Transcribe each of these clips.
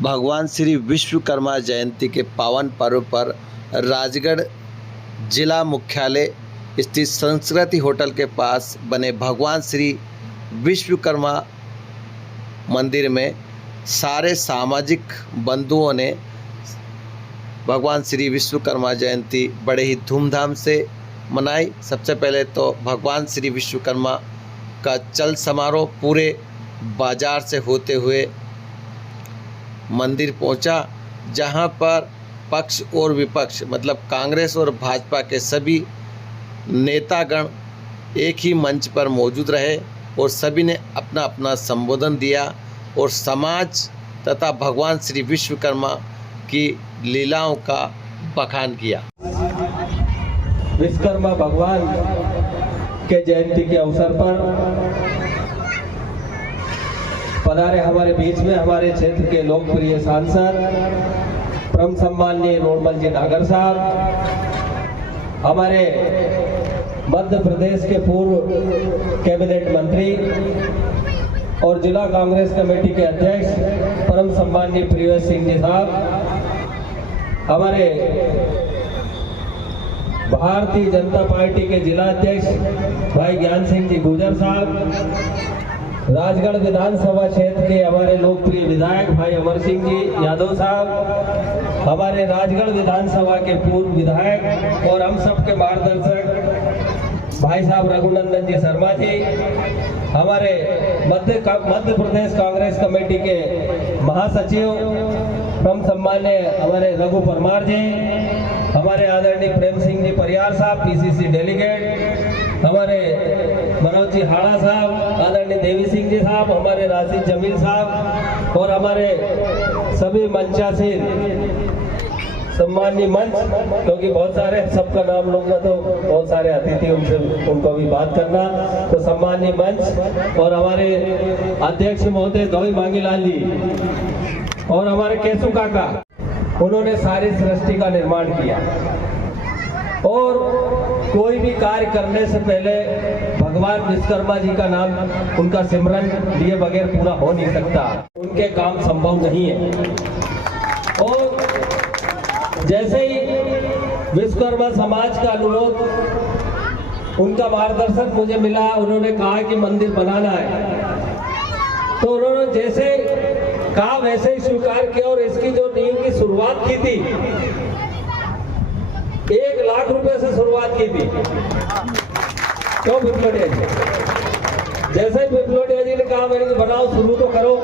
भगवान श्री विश्वकर्मा जयंती के पावन पर्व पर राजगढ़ जिला मुख्यालय स्थित संस्कृति होटल के पास बने भगवान श्री विश्वकर्मा मंदिर में सारे सामाजिक बंधुओं ने भगवान श्री विश्वकर्मा जयंती बड़े ही धूमधाम से मनाई। सबसे पहले तो भगवान श्री विश्वकर्मा का चल समारोह पूरे बाजार से होते हुए मंदिर पहुंचा, जहां पर पक्ष और विपक्ष मतलब कांग्रेस और भाजपा के सभी नेतागण एक ही मंच पर मौजूद रहे और सभी ने अपना अपना संबोधन दिया और समाज तथा भगवान श्री विश्वकर्मा की लीलाओं का बखान किया। विश्वकर्मा भगवान के जयंती के अवसर पर पधारे हमारे बीच में हमारे क्षेत्र के लोकप्रिय सांसद परम सम्माननीय रोडमल जी नागर साहब, हमारे मध्य प्रदेश के पूर्व कैबिनेट मंत्री और जिला कांग्रेस कमेटी के अध्यक्ष परम सम्माननीय प्रियव्रत सिंह जी साहब, हमारे भारतीय जनता पार्टी के जिला अध्यक्ष भाई ज्ञान सिंह जी गुजर साहब, राजगढ़ विधानसभा क्षेत्र के हमारे लोकप्रिय विधायक भाई अमर सिंह जी यादव साहब, हमारे राजगढ़ विधानसभा के पूर्व विधायक और हम सबके मार्गदर्शक भाई साहब रघुनंदन जी शर्मा जी, हमारे मध्य प्रदेश कांग्रेस कमेटी के महासचिव परम सम्मान्य हमारे रघु परमार जी, हमारे आदरणीय प्रेम सिंह जी परियार साहब पीसीसी डेलीगेट, हमारे मनोज जी हाड़ा साहब, आदरणीय देवी सिंह जी साहब, हमारे राशिद जमील साहब और हमारे सभी मंचासीन सम्माननीय मंच, क्योंकि बहुत सारे सबका नाम लूंगा तो बहुत सारे अतिथि उनको भी बात करना, तो सम्माननीय मंच और हमारे अध्यक्ष महोदय गौरी मांगीलाल जी और हमारे केशु काका, उन्होंने सारी सृष्टि का निर्माण किया और कोई भी कार्य करने से पहले भगवान विश्वकर्मा जी का नाम, उनका सिमरन लिए बगैर पूरा हो नहीं सकता, उनके काम संभव नहीं है। और जैसे ही विश्वकर्मा समाज का अनुरोध, उनका मार्गदर्शन मुझे मिला, उन्होंने कहा कि मंदिर बनाना है, तो उन्होंने जैसे कहा वैसे ही स्वीकार किया और इसकी जो नींव की शुरुआत की थी 1 लाख रुपए से शुरुआत की थी। क्यों विप्लोडिया जी? जैसे ही विप्लोडिया जी ने कहा मैंने बनाओ शुरू तो करो,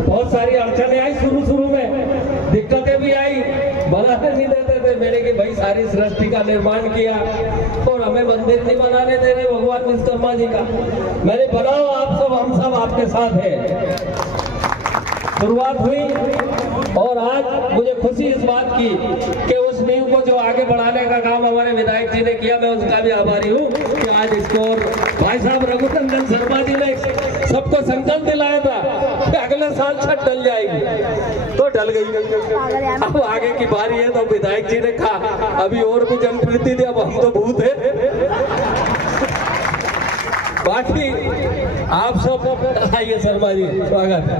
बहुत सारी अड़चने आई शुरू में, दिक्कतें भी आई, बनाने नहीं देते थे। मैंने कि भाई सारी सृष्टि का निर्माण किया और हमें मंदिर नहीं बनाने दे रहे भगवान विश्वकर्मा जी का, मैंने बनाओ आप सब, हम सब आपके साथ हैं। शुरुआत हुई और आज मुझे खुशी इस बात की कि उस नींव को जो आगे बढ़ाने का काम हमारे विधायक जी ने किया, मैं उसका भी आभारी हूँ कि आज इसको और भाई साहब रघुनंदन शर्मा जी ने सबको संकल्प दिलाया था कि अगले साल छत डल जाएगी, तो डल गई। अब आगे की बारी है, तो विधायक जी ने कहा अभी और भी जनप्रतिनिधि थे, अब हम तो भूत है। बाकी आप सब आइए, शर्मा जी स्वागत है।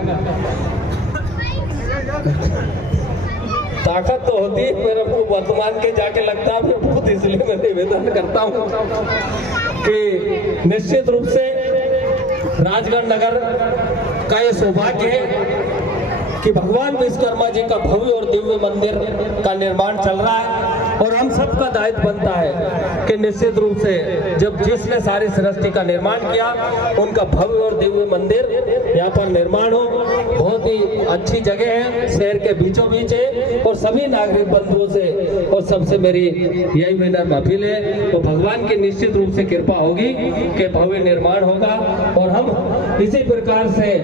ताकत तो होती है मेरे को वर्तमान के जाके लगता है मैं बहुत, इसलिए मैं निवेदन करता हूँ कि निश्चित रूप से राजगढ़ नगर का ये सौभाग्य है कि भगवान विश्वकर्मा जी का भव्य और दिव्य मंदिर का निर्माण चल रहा है और हम सबका दायित्व बनता है कि निश्चित रूप से जब जिसने सारी सृष्टि का निर्माण किया उनका भव्य और दिव्य मंदिर यहाँ पर निर्माण हो। बहुत ही अच्छी जगह है, शहर के बीचों बीच है और सभी नागरिक बंधुओं से और सबसे मेरी यही विनम्र अपील है, तो भगवान की निश्चित रूप से कृपा होगी कि भव्य निर्माण होगा और हम इसी प्रकार से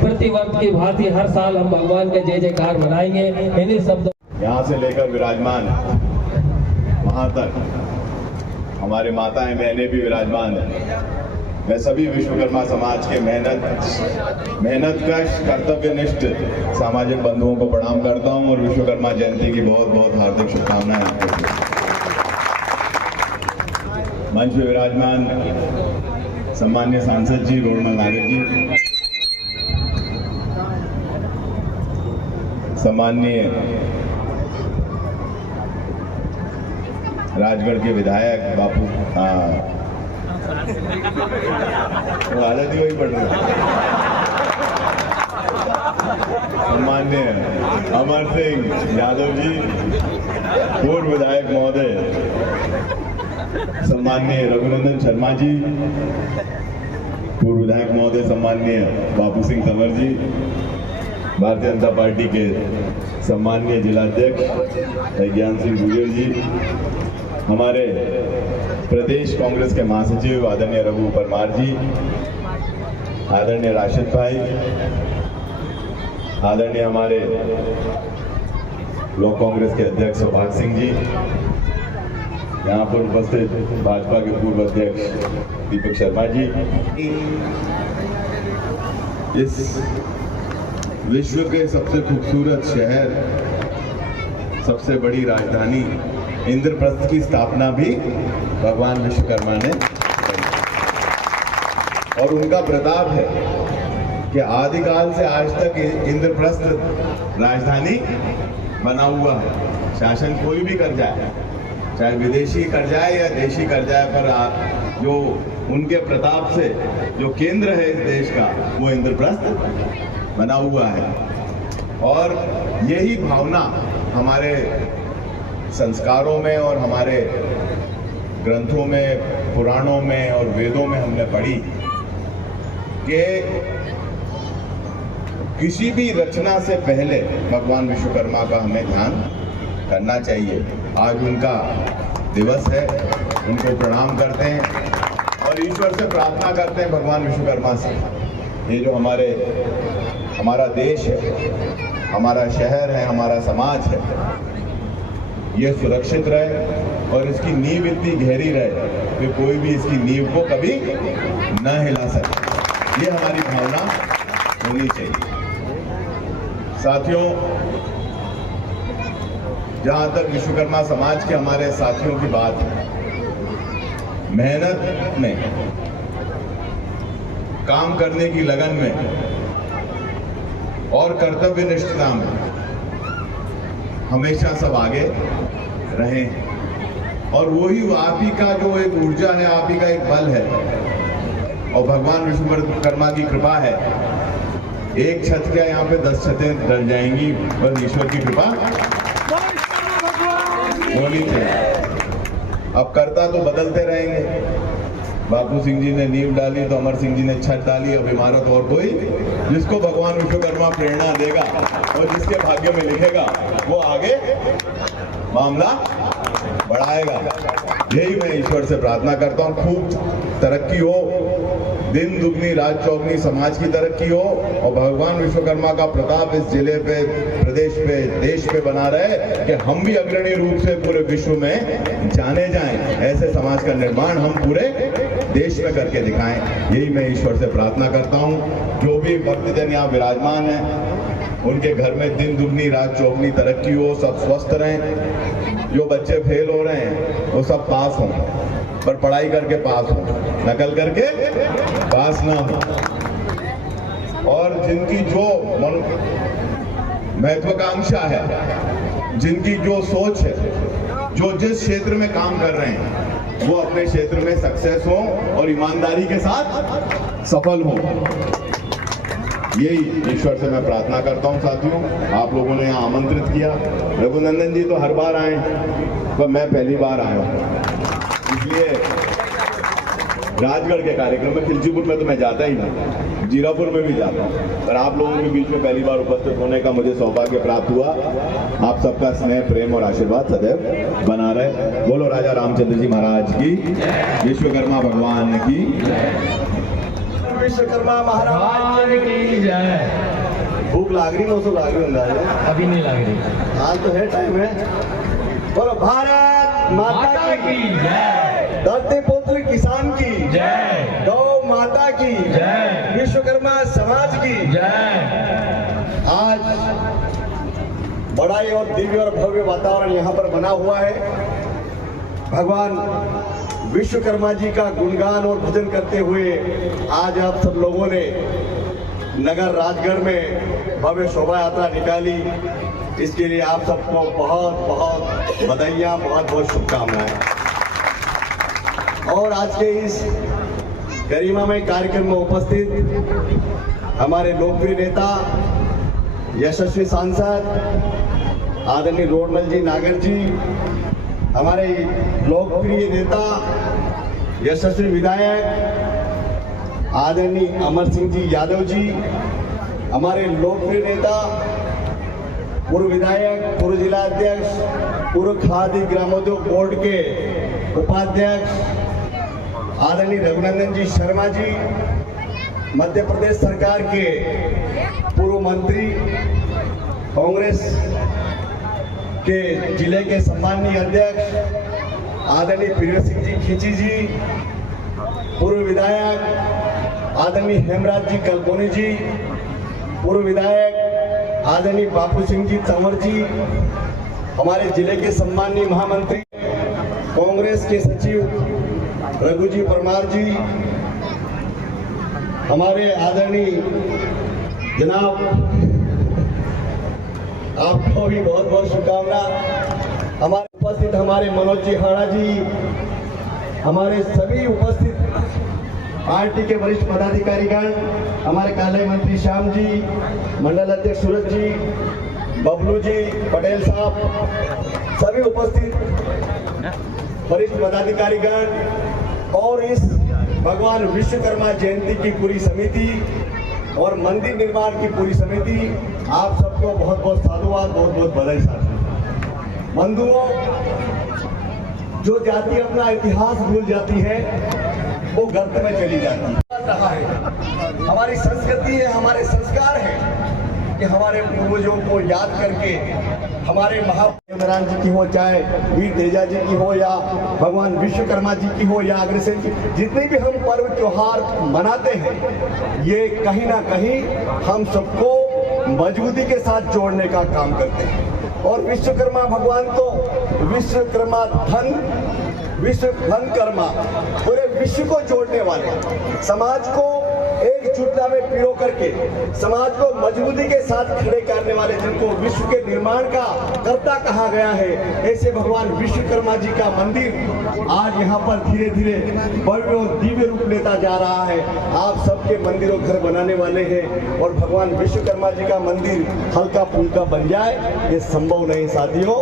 प्रतिवर्ष की भांति हर साल हम भगवान के जय जयकार मनाएंगे। इन्हीं शब्दों यहाँ से लेकर विराजमान वहाँ तक हमारे माताएं बहनें भी विराजमान हैं। मैं सभी विश्वकर्मा समाज के मेहनतकश कर्तव्यनिष्ठ सामाजिक बंधुओं को प्रणाम करता हूँ और विश्वकर्मा जयंती की बहुत बहुत हार्दिक शुभकामनाएं आपको। मंच पे विराजमान सम्मान्य सांसद जी रोडमल नागर जी, सम्माननीय राजगढ़ के विधायक बापू हालत ही वही पड़ रही है, सम्माननीय अमर सिंह यादव जी, पूर्व विधायक महोदय, सम्माननीय रघुनंदन शर्मा जी, पूर्व विधायक महोदय, सम्माननीय बापू सिंह तंवर जी, भारतीय जनता पार्टी के सम्माननीय जिलाध्यक्ष ज्ञान सिंह गुर्जर जी, हमारे प्रदेश कांग्रेस के महासचिव आदरणीय रघु परमार जी, आदरणीय राशिद भाई, आदरणीय हमारे ब्लॉक कांग्रेस के अध्यक्ष सौभाग सिंह जी, यहाँ पर उपस्थित भाजपा के पूर्व अध्यक्ष दीपक शर्मा जी, इस विश्व के सबसे खूबसूरत शहर, सबसे बड़ी राजधानी इंद्रप्रस्थ की स्थापना भी भगवान विश्वकर्मा ने की और उनका प्रताप है कि आदिकाल से आज तक इंद्रप्रस्थ राजधानी बना हुआ है। शासन कोई भी कर जाए, चाहे विदेशी कर जाए या देशी कर जाए, पर जो उनके प्रताप से जो केंद्र है इस देश का वो इंद्रप्रस्थ बना हुआ है। और यही भावना हमारे संस्कारों में और हमारे ग्रंथों में, पुराणों में और वेदों में हमने पढ़ी कि किसी भी रचना से पहले भगवान विश्वकर्मा का हमें ध्यान करना चाहिए। आज उनका दिवस है, उनको प्रणाम करते हैं और ईश्वर से प्रार्थना करते हैं भगवान विश्वकर्मा से, ये जो हमारा देश है, हमारा शहर है, हमारा समाज है, ये सुरक्षित रहे और इसकी नींव इतनी गहरी रहे कि कोई भी इसकी नींव को कभी न हिला सके। ये हमारी भावना होनी चाहिए। साथियों, जहां तक विश्वकर्मा समाज के हमारे साथियों की बात है, मेहनत में, काम करने की लगन में और कर्तव्यनिष्ठता में हमेशा सब आगे रहे और वही आप ही का जो एक ऊर्जा है, आप ही का एक बल है और भगवान विश्वकर्मा की कृपा है। एक छत क्या यहाँ पे 10 छतें डर जाएंगी, बस ईश्वर की कृपा होनी चाहिए। अब कर्ता तो बदलते रहेंगे। बापू सिंह जी ने नींव डाली तो अमर सिंह जी ने छत डाली। अब इमारत और कोई, जिसको भगवान विश्वकर्मा प्रेरणा देगा और जिसके भाग्य में लिखेगा वो आगे मामला बढ़ाएगा। यही मैं ईश्वर से प्रार्थना करता हूँ। खूब तरक्की हो, दिन दुगनी रात चौगनी समाज की तरक्की हो और भगवान विश्वकर्मा का प्रताप इस जिले पे, प्रदेश पे, देश पे बना रहे कि हम भी अग्रणी रूप से पूरे विश्व में जाने जाएं। ऐसे समाज का निर्माण हम पूरे देश में करके दिखाएं। यही मैं ईश्वर से प्रार्थना करता हूँ। जो भी भक्तजन यहाँ विराजमान है, उनके घर में दिन दुगनी रात चौगनी तरक्की हो, सब स्वस्थ रहें। जो बच्चे फेल हो रहे हैं वो सब पास हों, पर पढ़ाई करके पास हो, नकल करके पास ना हो। और जिनकी जो महत्वाकांक्षा है, जिनकी जो सोच है, जो जिस क्षेत्र में काम कर रहे हैं, वो अपने क्षेत्र में सक्सेस हो और ईमानदारी के साथ सफल हो। यही ईश्वर से मैं प्रार्थना करता हूं। साथियों, आप लोगों ने यहाँ आमंत्रित किया। रघुनंदन जी तो हर बार आए, पर मैं पहली बार आया हूँ, इसलिए राजगढ़ के कार्यक्रम में, खिलचीपुर में तो मैं जाता ही नहीं, जीरापुर में भी जाता हूँ, पर आप लोगों के बीच में पहली बार उपस्थित होने का मुझे सौभाग्य प्राप्त हुआ। आप सबका स्नेह, प्रेम और आशीर्वाद सदैव बना रहे। बोलो राजा रामचंद्र जी महाराज की, विश्वकर्मा भगवान की, विश्वकर्मा महाराज की जय। भूख लाग रही, 900 लाग रही अंदाजा, अभी नहीं लग रही, हाल तो है, टाइम है। बोलो भारत माता की जय, धरती पुत्र किसान की जय, गौ माता की जय, विश्वकर्मा समाज की जय। आज बड़ा ही और दिव्य और भव्य वातावरण यहाँ पर बना हुआ है। भगवान विश्वकर्मा जी का गुणगान और भजन करते हुए आज आप सब लोगों ने नगर राजगढ़ में भव्य शोभा यात्रा निकाली। इसके लिए आप सबको बहुत बहुत बधाइयाँ, बहुत बहुत शुभकामनाएं। और आज के इस गरिमामय कार्यक्रम में उपस्थित हमारे लोकप्रिय नेता, यशस्वी सांसद आदरणीय रोडमल जी नागर जी, हमारे लोकप्रिय नेता यशस्वी विधायक आदरणीय अमर सिंह जी यादव जी, हमारे लोकप्रिय नेता पूर्व विधायक, पूर्व जिला अध्यक्ष, पूर्व खादी ग्रामोद्योग बोर्ड के उपाध्यक्ष आदरणीय रघुनंदन जी शर्मा जी, मध्य प्रदेश सरकार के पूर्व मंत्री, कांग्रेस के जिले के सम्माननीय अध्यक्ष आदरणीय प्रिय सिंह जी खींची जी, पूर्व विधायक आदरणीय हेमराज जी कलकोनी जी, पूर्व विधायक आदरणीय बापू सिंह जी तंवर जी, हमारे जिले के सम्माननीय महामंत्री कांग्रेस के सचिव रघु जी परमार जी, हमारे आदरणीय जनाब, आपको भी बहुत बहुत शुभकामना। हमारे उपस्थित हमारे मनोज जी हाड़ा जी, हमारे सभी उपस्थित पार्टी के वरिष्ठ पदाधिकारीगण, हमारे कार्यालय मंत्री श्याम जी, मंडल अध्यक्ष सूरज जी, बबलू जी, पटेल साहब, सभी उपस्थित वरिष्ठ पदाधिकारीगण और इस भगवान विश्वकर्मा जयंती की पूरी समिति और मंदिर निर्माण की पूरी समिति, आप सबको बहुत बहुत साधुवाद, बहुत बहुत बधाई साथी। बंधुओं, जो जाति अपना इतिहास भूल जाती है वो गर्त में चली जाती है। हमारी संस्कृति है, हमारे संस्कार है कि हमारे पूर्वजों को याद करके हमारे महादेवनारायण जी की हो, चाहे वीर तेजा जी की हो, या भगवान विश्वकर्मा जी की हो, या अग्रसेन जी, जितने भी हम पर्व त्योहार मनाते हैं, ये कहीं ना कहीं हम सबको मजबूती के साथ जोड़ने का काम करते हैं। और विश्वकर्मा भगवान तो विश्वकर्मा धन, विश्वकर्मा पूरे विश्व को जोड़ने वाले, समाज को एकजुटता में पिरो करके समाज को मजबूती के साथ खड़े करने वाले, जिनको विश्व के निर्माण का कर्ता कहा गया है, ऐसे भगवान विश्वकर्मा जी का मंदिर आज यहाँ पर धीरे धीरे भव्य और दिव्य रूप लेता जा रहा है। आप सबके मंदिरों घर बनाने वाले हैं और भगवान विश्वकर्मा जी का मंदिर हल्का फुल्का बन जाए ये संभव नहीं साथियों।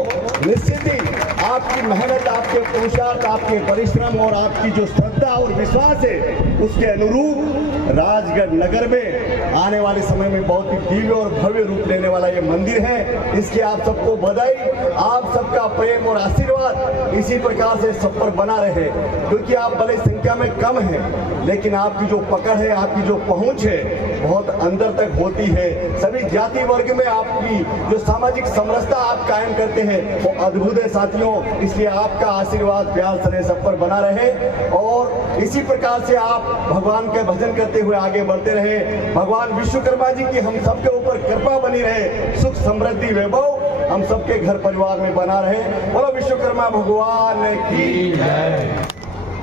निश्चित ही आपकी मेहनत, आपके पुरुषार्थ, आपके परिश्रम और आपकी जो श्रद्धा और विश्वास है, उसके अनुरूप राजगढ़ नगर में आने वाले समय में बहुत ही दिव्य और भव्य रूप लेने वाला ये मंदिर है। इसके आप सबको बधाई, आप सबका प्रेम और आशीर्वाद इसी प्रकार से सब पर बना रहे, क्योंकि आप भले संख्या में कम हैं, लेकिन आपकी जो पकड़ है, आपकी जो पहुंच है, बहुत अंदर तक होती है। सभी जाति वर्ग में आपकी जो सामाजिक समरसता आप कायम करते हैं वो अद्भुत है साथियों। इसलिए आपका आशीर्वाद प्यार सने सब पर बना रहे और इसी प्रकार से आप भगवान के भजन करते हुए आगे बढ़ते रहे। भगवान विश्वकर्मा जी की हम सबके ऊपर कृपा बनी रहे, सुख समृद्धि वैभव हम सबके घर परिवार में बना रहे। बोलो विश्वकर्मा भगवान की जय।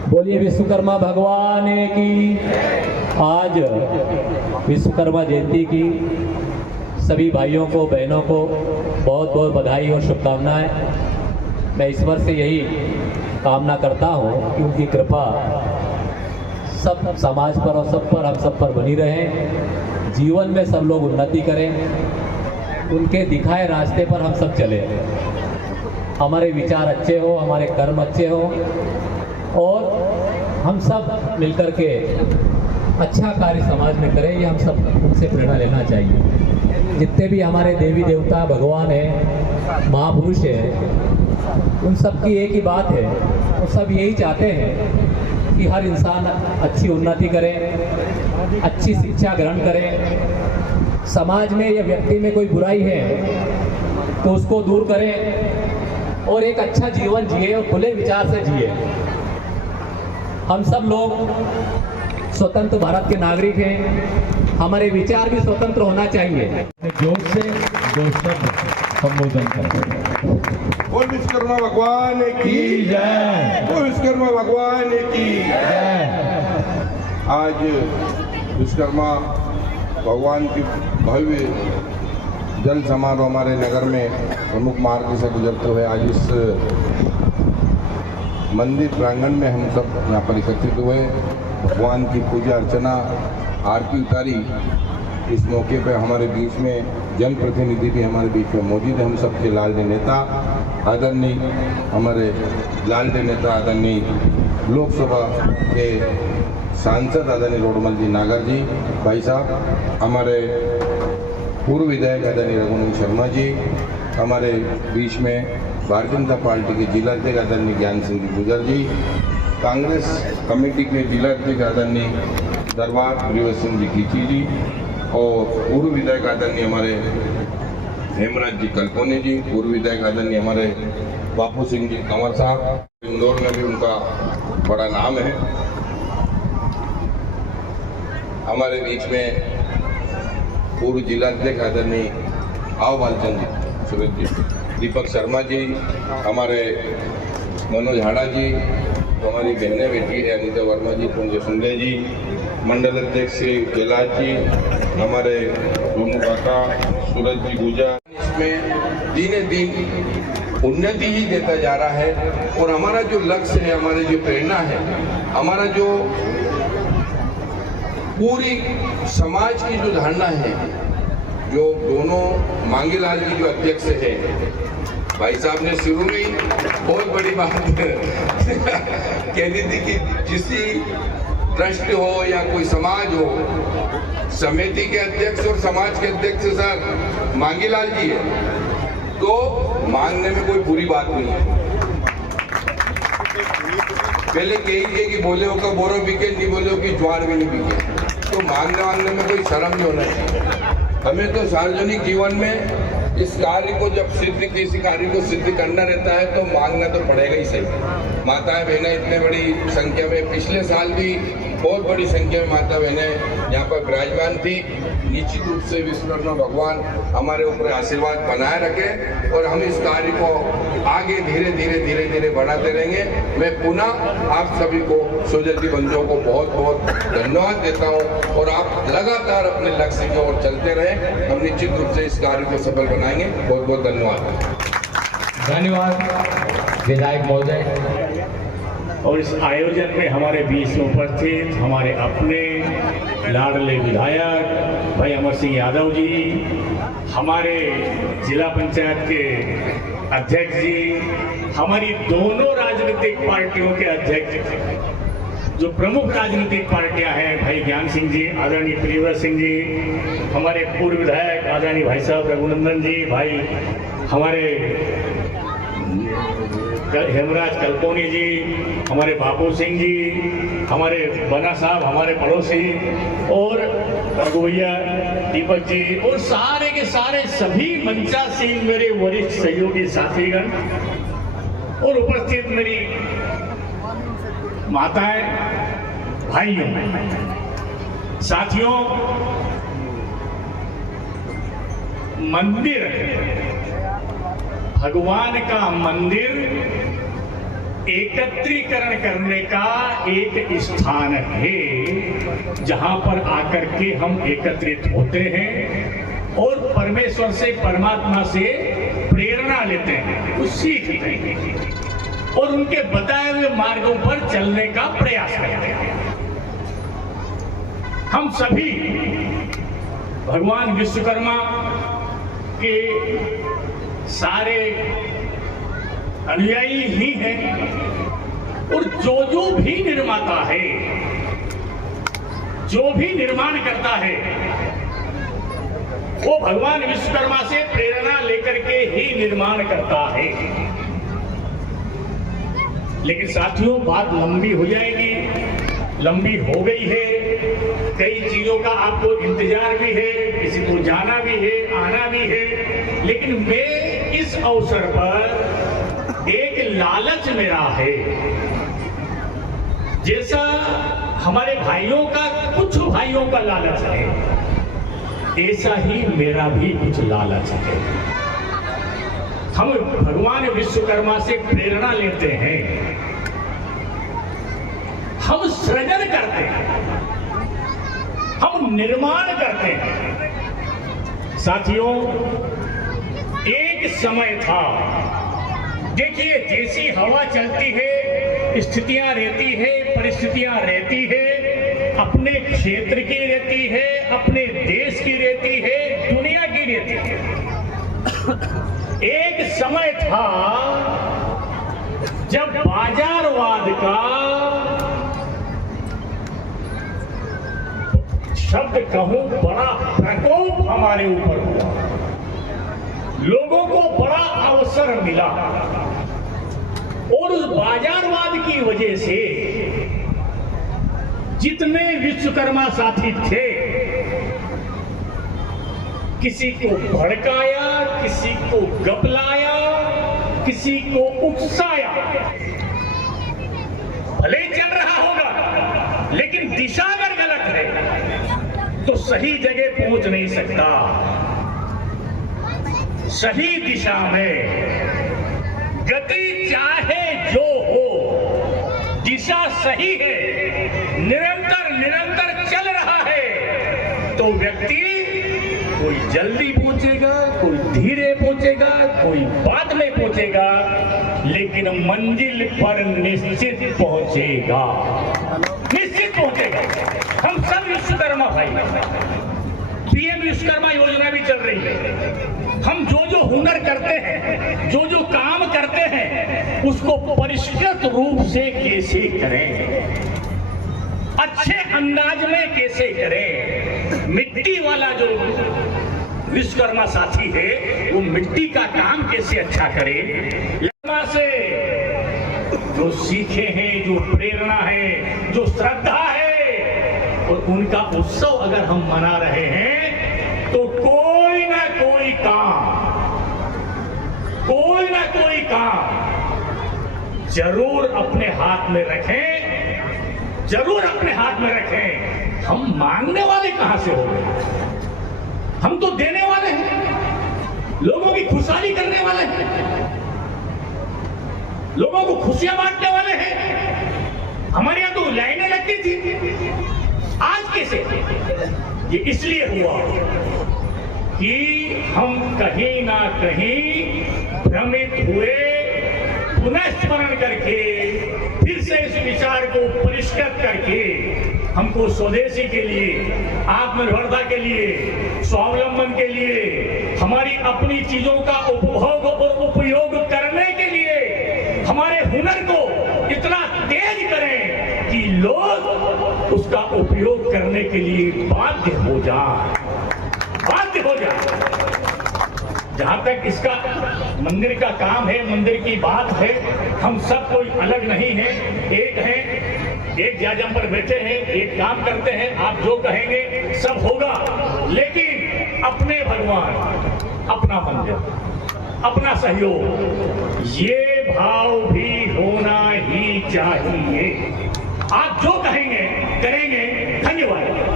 बोलिए विश्वकर्मा भगवान की। आज विश्वकर्मा जयंती की सभी भाइयों को, बहनों को बहुत बहुत बधाई और शुभकामनाएं। मैं ईश्वर से यही कामना करता हूँ कि उनकी कृपा सब समाज पर और सब पर, हम सब पर बनी रहे। जीवन में सब लोग उन्नति करें, उनके दिखाए रास्ते पर हम सब चले, हमारे विचार अच्छे हो, हमारे कर्म अच्छे हो और हम सब मिलकर के अच्छा कार्य समाज में करें। ये हम सब उनसे प्रेरणा लेना चाहिए। जितने भी हमारे देवी देवता, भगवान हैं, महापुरुष हैं, उन सब की एक ही बात है, वो सब यही चाहते हैं कि हर इंसान अच्छी उन्नति करे, अच्छी शिक्षा ग्रहण करे, समाज में या व्यक्ति में कोई बुराई है तो उसको दूर करें और एक अच्छा जीवन जिए और खुले विचार से जिए। हम सब लोग स्वतंत्र भारत के नागरिक हैं, हमारे विचार भी स्वतंत्र होना चाहिए। जोश से संबोधन करें। बोल विश्वकर्मा भगवान की जय। बोल विश्वकर्मा भगवान की जय। आज विश्वकर्मा भगवान की भव्य जल समारोह हमारे नगर में प्रमुख मार्ग से गुजरते हुए आज इस मंदिर प्रांगण में हम सब यहाँ पर एकत्रित हुए, भगवान की पूजा अर्चना आरती उतारी। इस मौके पर हमारे बीच में जनप्रतिनिधि भी हमारे बीच में मौजूद है। हम सबके लाडले नेता आदरणीय हमारे लाडले नेता आदरणीय लोकसभा के सांसद आदरणीय रोडमल जी नागर जी भाई साहब, हमारे पूर्व विधायक आदरणीय रघुनंदन शर्मा जी, हमारे बीच में भारतीय जनता पार्टी के जिला अध्यक्ष आदरणीय ज्ञान सिंह जी गुजर जी, कांग्रेस कमेटी के जिला अध्यक्ष आदरणीय दरबार प्रिय सिंह जी खींची जी और पूर्व विधायक आदरणीय हमारे हेमराज जी कल्पोने जी, पूर्व विधायक आदरणीय हमारे बापू सिंह जी कंवर साहब, इंदौर में भी उनका बड़ा नाम है। हमारे बीच में पूर्व जिला अध्यक्ष आदरणीय आओ बालचंद जी सूरज जी, दीपक शर्मा जी, हमारे मनोज हाड़ा जी, हमारी बहनें बेटी है अनिता वर्मा जी, पुंज सुंदे जी, मंडल अध्यक्ष श्री कैलाश जी, हमारे दोनों काका सूरज जी गुजा। इसमें दिने दिन उन्नति ही देता जा रहा है और हमारा जो लक्ष्य है, हमारी जो प्रेरणा है, हमारा जो पूरी समाज की जो धारणा है, जो दोनों मांगीलाल जी जो अध्यक्ष है, भाई साहब ने शुरू में ही बहुत बड़ी बात कह दी थी कि किसी ट्रस्ट हो या कोई समाज हो, समिति के अध्यक्ष और समाज के अध्यक्ष सर मांगीलाल जी है, तो मांगने में कोई बुरी बात नहीं है। पहले कही कि बोले हो का बोरो बिके, नहीं बोले हो कि ज्वार भी नहीं बिके, तो मांगने में कोई शर्म नहीं होना चाहिए। हमें तो सार्वजनिक जीवन में इस कार्य को जब किसी कार्य को सिद्ध करना रहता है तो मांगना तो पड़ेगा ही सही। माताएं बहनें इतने बड़ी संख्या में, पिछले साल भी बहुत बड़ी संख्या में माता बहनें यहाँ पर विराजमान थी। निश्चित रूप से विश्वकर्मा भगवान हमारे ऊपर आशीर्वाद बनाए रखे और हम इस कार्य को आगे धीरे धीरे बढ़ाते रहेंगे। मैं पुनः आप सभी को सुजती बंधुओं को बहुत बहुत धन्यवाद देता हूँ और आप लगातार अपने लक्ष्य की ओर चलते रहें। हम निश्चित रूप से इस कार्य को सफल बनाएंगे। बहुत बहुत धन्यवाद। धन्यवाद विधायक महोदय। और इस आयोजन में हमारे बीच में उपस्थित हमारे अपने लाडले विधायक भाई अमर सिंह यादव जी, हमारे जिला पंचायत के अध्यक्ष जी, हमारी दोनों राजनीतिक पार्टियों के अध्यक्ष जो प्रमुख राजनीतिक पार्टियां हैं, भाई ज्ञान सिंह जी, आदरणीय प्रियव्रत सिंह जी, हमारे पूर्व विधायक आदरणीय भाई साहब रघुनंदन जी, भाई हमारे हेमराज कल्पोनी जी, हमारे बापू सिंह जी, हमारे बना साहब, हमारे पड़ोसी और भैया दीपक जी और सारे के सारे सभी मंचासीन मेरे वरिष्ठ सहयोगी साथीगण और उपस्थित मेरी माताएं, भाइयों, साथियों, मंदिर, भगवान का मंदिर एकत्रीकरण करने का एक स्थान है जहां पर आकर के हम एकत्रित होते हैं और परमेश्वर से, परमात्मा से प्रेरणा लेते हैं, कुछ सीखते हैं और उनके बताए हुए मार्गों पर चलने का प्रयास करते हैं। हम सभी भगवान विश्वकर्मा के सारे अनुयायी ही हैं और जो भी निर्माता है, जो भी निर्माण करता है, वो भगवान विश्वकर्मा से प्रेरणा लेकर के ही निर्माण करता है। लेकिन साथियों, बात लंबी हो जाएगी, लंबी हो गई है, कई चीजों का आपको इंतजार भी है, किसी को जाना भी है, आना भी है, लेकिन मैं इस अवसर पर एक लालच मेरा है, जैसा हमारे भाइयों का, कुछ भाइयों का लालच है, ऐसा ही मेरा भी कुछ लालच है। हम भगवान विश्वकर्मा से प्रेरणा लेते हैं, हम सृजन करते हैं, हम निर्माण करते हैं। साथियों, एक समय था, देखिए जैसी हवा चलती है, स्थितियां रहती है, परिस्थितियां रहती है, अपने क्षेत्र की रहती है, अपने देश की रहती है, दुनिया की रहती है। एक समय था जब बाजारवाद का शब्द कहूं, बड़ा प्रकोप हमारे ऊपर हुआ। लोगों को बड़ा अवसर मिला और उस बाजारवाद की वजह से जितने विश्वकर्मा साथी थे, किसी को भड़काया, किसी को गपलाया, किसी को उकसाया। भले ही चल रहा होगा, लेकिन दिशा अगर गलत है तो सही जगह पहुंच नहीं सकता। सही दिशा में गति चाहे जो हो, दिशा सही है, निरंतर चल रहा है, तो व्यक्ति कोई जल्दी पहुंचेगा, कोई धीरे पहुंचेगा, कोई बाद में पहुंचेगा, लेकिन मंजिल पर निश्चित पहुंचेगा, निश्चित पहुंचेगा। हम सब विश्वकर्मा भाई, पीएम विश्वकर्मा योजना भी चल रही है। हम जो जो हुनर करते हैं, जो जो काम करते हैं, उसको परिष्कृत रूप से कैसे करें, अच्छे अंदाज में कैसे करें। मिट्टी वाला जो विश्वकर्मा साथी है, वो मिट्टी का काम कैसे अच्छा करे, लम्बा से जो सीखे हैं, जो प्रेरणा है, जो श्रद्धा है, और उनका उत्सव अगर हम मना रहे हैं, तो कोई ना कोई काम जरूर अपने हाथ में रखें, जरूर अपने हाथ में रखें। हम मांगने वाले कहां से हो गए? हम तो देने वाले हैं, लोगों की खुशहाली करने वाले हैं, लोगों को खुशियां बांटने वाले हैं। हमारे यहां तो लाइनें लगती थी, आज कैसे? ये इसलिए हुआ कि हम कहीं ना कहीं भ्रमित हुए, पुनः स्मरण करके, फिर से इस विचार को परिष्कृत करके, हमको स्वदेशी के लिए, आत्मनिर्भरता के लिए, स्वावलंबन के लिए, हमारी अपनी चीजों का उपभोग और उपयोग करने के लिए, हमारे हुनर को इतना तेज करें कि लोग उसका उपयोग करने के लिए बाध्य हो जाए। जहां तक इसका मंदिर का काम है, मंदिर की बात है, हम सब कोई अलग नहीं है, एक हैं, एक जाजम पर बैठे हैं, एक काम करते हैं। आप जो कहेंगे सब होगा, लेकिन अपने भगवान, अपना मंदिर, अपना सहयोग, ये भाव भी होना ही चाहिए। आप जो कहेंगे करेंगे। धन्यवाद।